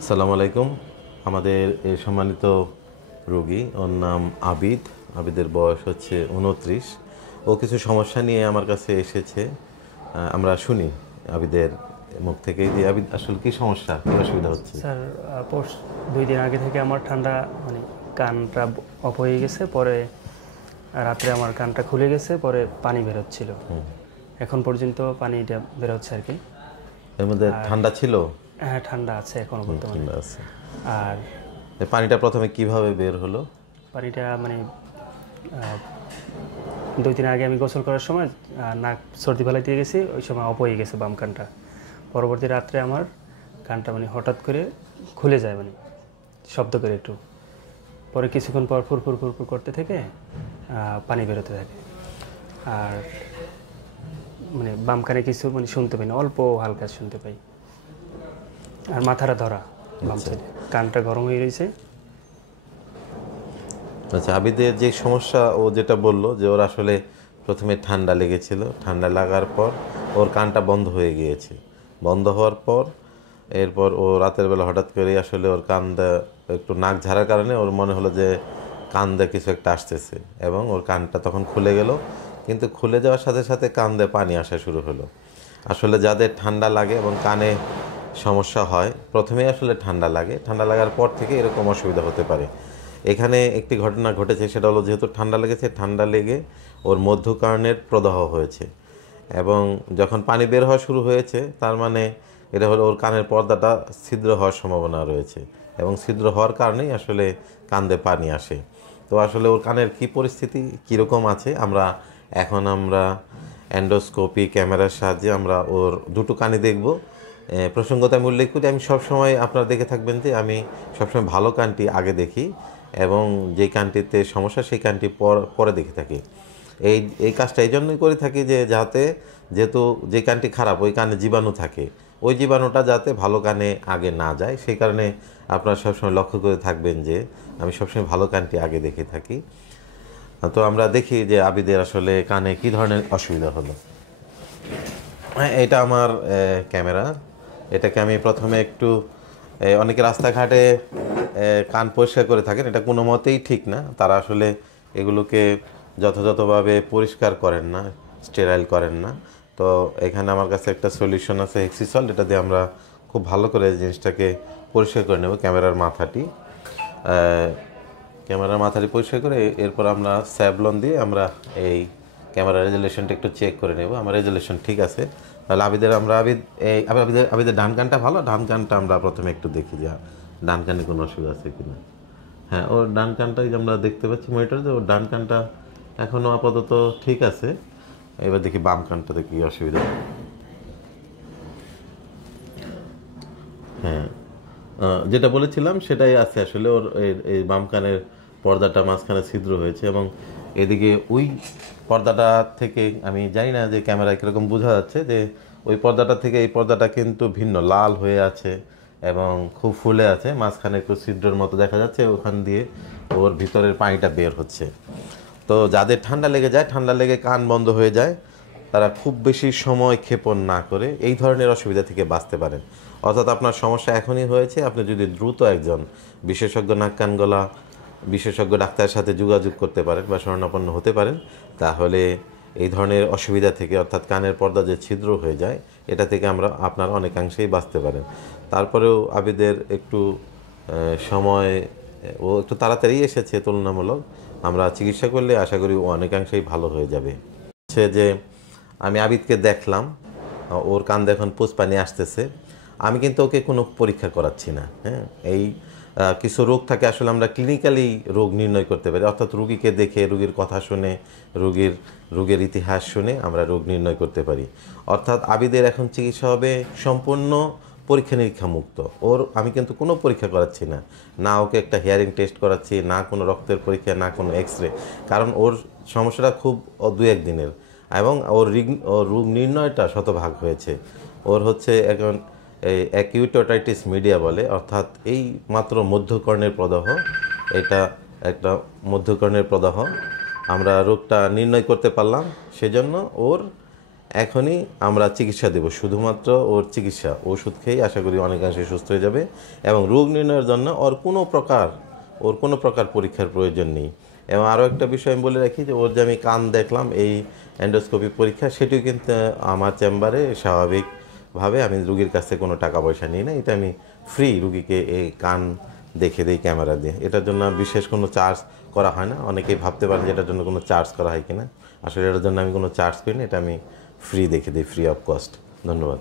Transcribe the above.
আসসালামু আলাইকুম। আমাদের এই সম্মানিত রোগী, ওর নাম আবিদ। আবিদের বয়স হচ্ছে 29। ও কিছু সমস্যা নিয়ে আমার কাছে এসেছে। আমরা শুনি আবিদের মুখ থেকেই যে আবিদ আসলে কী সমস্যা, কী অসুবিধা হচ্ছে। স্যার, পোস্ট 2 দিন আগে থেকে আমার ঠান্ডা মানে কানটা অফ হয়ে গেছে। পরে রাত্রে আমার কানটা খুলে গেছে, পরে পানি বেরোচ্ছিল। এখন পর্যন্ত পানিটা বেরোচ্ছে আর কি। এর মধ্যে ঠান্ডা ছিল? হ্যাঁ, ঠান্ডা আছে এখনও বর্তমানে। ঠান্ডা আছে। আর এই পানিটা প্রথমে কিভাবে বের হলো? পানিটা মানে 2 দিন আগে আমি গোসল করার সময় নাক সর্দি ফেলাই দিয়ে গেছি, ওই সময় অফ হয়ে গেছে বাম কানটা। পরবর্তী রাত্রে আমার কানটা মানে হঠাৎ করে খুলে যায়, মানে শব্দ করে একটু। পরে কিছুক্ষণ পর ফুরফুর ফুরফুর করতে থেকে পানি বেরোতে থাকে। আর মানে বাম কানে কিছু মানে শুনতে পাই না, অল্প হালকা শুনতে পাই। আর মাথাটা ধরা বাম সাইডে, কানটা গরম হয়ে রয়েছে। আচ্ছা, আবিদের যে সমস্যা, ও যেটা বললো যে ওর আসলে প্রথমে ঠান্ডা লেগেছিল, ঠান্ডা লাগার পর ওর কানটা বন্ধ হয়ে গিয়েছে। বন্ধ হওয়ার পর এরপর ও রাতের বেলা হঠাৎ করে আসলে ওর কান্দা একটু নাক ঝাড়ার কারণে ওর মনে হলো যে কান্দে কিছু একটা আসতেছে, এবং ওর কানটা তখন খুলে গেল। কিন্তু খুলে যাওয়ার সাথে সাথে কান্দে পানি আসা শুরু হলো। আসলে যাদের ঠান্ডা লাগে এবং কানে সমস্যা হয়, প্রথমেই আসলে ঠান্ডা লাগে, ঠান্ডা লাগার পর থেকে এরকম অসুবিধা হতে পারে। এখানে একটি ঘটনা ঘটেছে, সেটা হলো যেহেতু ঠান্ডা লেগেছে, ঠান্ডা লেগে ওর মধ্যকর্ণের প্রদাহ হয়েছে, এবং যখন পানি বের হওয়া শুরু হয়েছে তার মানে এটা হলো ওর কানের পর্দাটা ছিদ্র হওয়ার সম্ভাবনা রয়েছে, এবং ছিদ্র হওয়ার কারণেই আসলে কান্দে পানি আসে। তো আসলে ওর কানের কী পরিস্থিতি, কীরকম আছে, আমরা এন্ডোস্কোপি ক্যামেরার সাহায্যে আমরা ওর দুটো কানে দেখব। প্রসঙ্গত আমি উল্লেখ করি, আমি সবসময় আপনারা দেখে থাকবেন যে আমি সবসময় ভালো কানটি আগে দেখি, এবং যেই কানটিতে সমস্যা সেই কানটি পরে দেখে থাকি। এই কাজটা এই জন্যই করে থাকি যে যেহেতু যে কানটি খারাপ ওই কানে জীবাণু থাকে, ওই জীবাণুটা যাতে ভালো কানে আগে না যায়, সেই কারণে আপনারা সবসময় লক্ষ্য করে থাকবেন যে আমি সবসময় ভালো কানটি আগে দেখে থাকি। তো আমরা দেখি যে আবিদের আসলে কানে কী ধরনের অসুবিধা হলো। হ্যাঁ, এটা আমার ক্যামেরা। এটাকে আমি প্রথমে একটু অনেকে রাস্তাঘাটে কান পরিষ্কার করে থাকেন, এটা কোনো মতেই ঠিক না। তারা আসলে এগুলোকে যথাযথভাবে পরিষ্কার করেন না, স্টেরাইল করেন না। তো এখানে আমার কাছে একটা সলিউশন আছে, হেক্সিসল। এটা দিয়ে আমরা খুব ভালো করে জিনিসটাকে পরিষ্কার করে নেব। ক্যামেরার মাথাটি পরিষ্কার করে এরপর আমরা স্যাভলন দিয়ে আমরা এই ক্যামেরার রেজুলেশনটা একটু চেক করে নেব। আমার রেজুলেশন ঠিক আছে, তাহলে আবিদের ডান কানটা ভালো। ডান কানটা আমরা প্রথমে একটু দেখি যে ডান কানে কোনো অসুবিধা আছে কিনা। হ্যাঁ, ওর ডান কানটাই আমরা দেখতে পাচ্ছি মনিটরে যে ওর ডান কানটা এখনও আপাতত ঠিক আছে। এবার দেখি বাম কানটাতে কী অসুবিধা। হ্যাঁ, যেটা বলেছিলাম সেটাই আছে আসলে। ওর এই বাম কানের পর্দাটা মাঝখানে ছিদ্র হয়েছে, এবং এদিকে ওই পর্দাটা থেকে আমি জানি না যে ক্যামেরায় কীরকম বোঝা যাচ্ছে, যে ওই পর্দাটা থেকে এই পর্দাটা কিন্তু ভিন্ন, লাল হয়ে আছে এবং খুব ফুলে আছে, মাঝখানে একটু ছিদ্রের মতো দেখা যাচ্ছে, ওখান দিয়ে ওর ভিতরের পানিটা বের হচ্ছে। তো যাদের ঠান্ডা লেগে যায়, ঠান্ডা লেগে কান বন্ধ হয়ে যায়, তারা খুব বেশি সময় ক্ষেপণ না করে এই ধরনের অসুবিধা থেকে বাঁচতে পারেন। অর্থাৎ আপনার সমস্যা এখনই হয়েছে, আপনি যদি দ্রুত একজন বিশেষজ্ঞ নাক কান গলা বিশেষজ্ঞ ডাক্তারের সাথে যোগাযোগ করতে পারেন বা শরণাপন্ন হতে পারেন, তাহলে এই ধরনের অসুবিধা থেকে, অর্থাৎ কানের পর্দা যে ছিদ্র হয়ে যায়, এটা থেকে আপনারা অনেকাংশেই বাঁচতে পারেন। তারপরেও আবিদের একটু সময়, ও একটু তাড়াতাড়ি এসেছে তুলনামূলক। আমরা চিকিৎসা করলে আশা করি ও অনেকাংশেই ভালো হয়ে যাবে। হচ্ছে যে আমি আবিদকে দেখলাম, ওর কান্দে এখন পুষ্পানি আসতেছে। আমি কিন্তু ওকে কোনো পরীক্ষা করাচ্ছি না। হ্যাঁ, কিছু রোগ থাকে আসলে আমরা ক্লিনিক্যালি রোগ নির্ণয় করতে পারি, অর্থাৎ রুগীকে দেখে, রুগীর কথা শুনে, রোগের ইতিহাস শুনে আমরা রোগ নির্ণয় করতে পারি। অর্থাৎ আবিদের এখন চিকিৎসা হবে সম্পূর্ণ পরীক্ষা নিরীক্ষা মুক্ত। আমি কিন্তু কোনো পরীক্ষা করাচ্ছি না, না ওকে একটা হিয়ারিং টেস্ট করাচ্ছি, না কোনো রক্তের পরীক্ষা, না কোনো এক্স রে। কারণ ওর সমস্যাটা খুব 2-1 দিনের, এবং ওর রোগ নির্ণয়টা শতভাগ হয়েছে। ওর হচ্ছে এখন এই অ্যাকিউট ওটাইটিস মিডিয়া বলে, অর্থাৎ এই মাত্র মধ্যকর্ণের প্রদাহ। এটা একটা মধ্যকর্ণের প্রদাহ, আমরা রোগটা নির্ণয় করতে পারলাম। সেজন্য ওর এখনই আমরা চিকিৎসা দেব, শুধুমাত্র ওর চিকিৎসা, ওষুধ খেয়েই আশা করি অনেকাংশে সুস্থ হয়ে যাবে। এবং রোগ নির্ণয়ের জন্য ওর কোনো প্রকার পরীক্ষার প্রয়োজন নেই। এবং আরও একটা বিষয় আমি বলে রাখি যে ওর যে আমি কান দেখলাম এই এন্ডোস্কোপি পরীক্ষা, সেটিও কিন্তু আমার চেম্বারে স্বাভাবিকভাবে আমি রুগীর কাছ থেকে কোনো টাকা পয়সা নিই না, এটা আমি ফ্রি রুগীকে এই কান দেখে দিই ক্যামেরা দিয়ে। এটার জন্য বিশেষ কোনো চার্জ করা হয় না। অনেকেই ভাবতে পারেন যে এটার জন্য কোনো চার্জ করা হয় কিনা, আসলে এটার জন্য আমি কোনো চার্জ করি না, এটা আমি ফ্রি দেখে দিই, ফ্রি অফ কস্ট। ধন্যবাদ।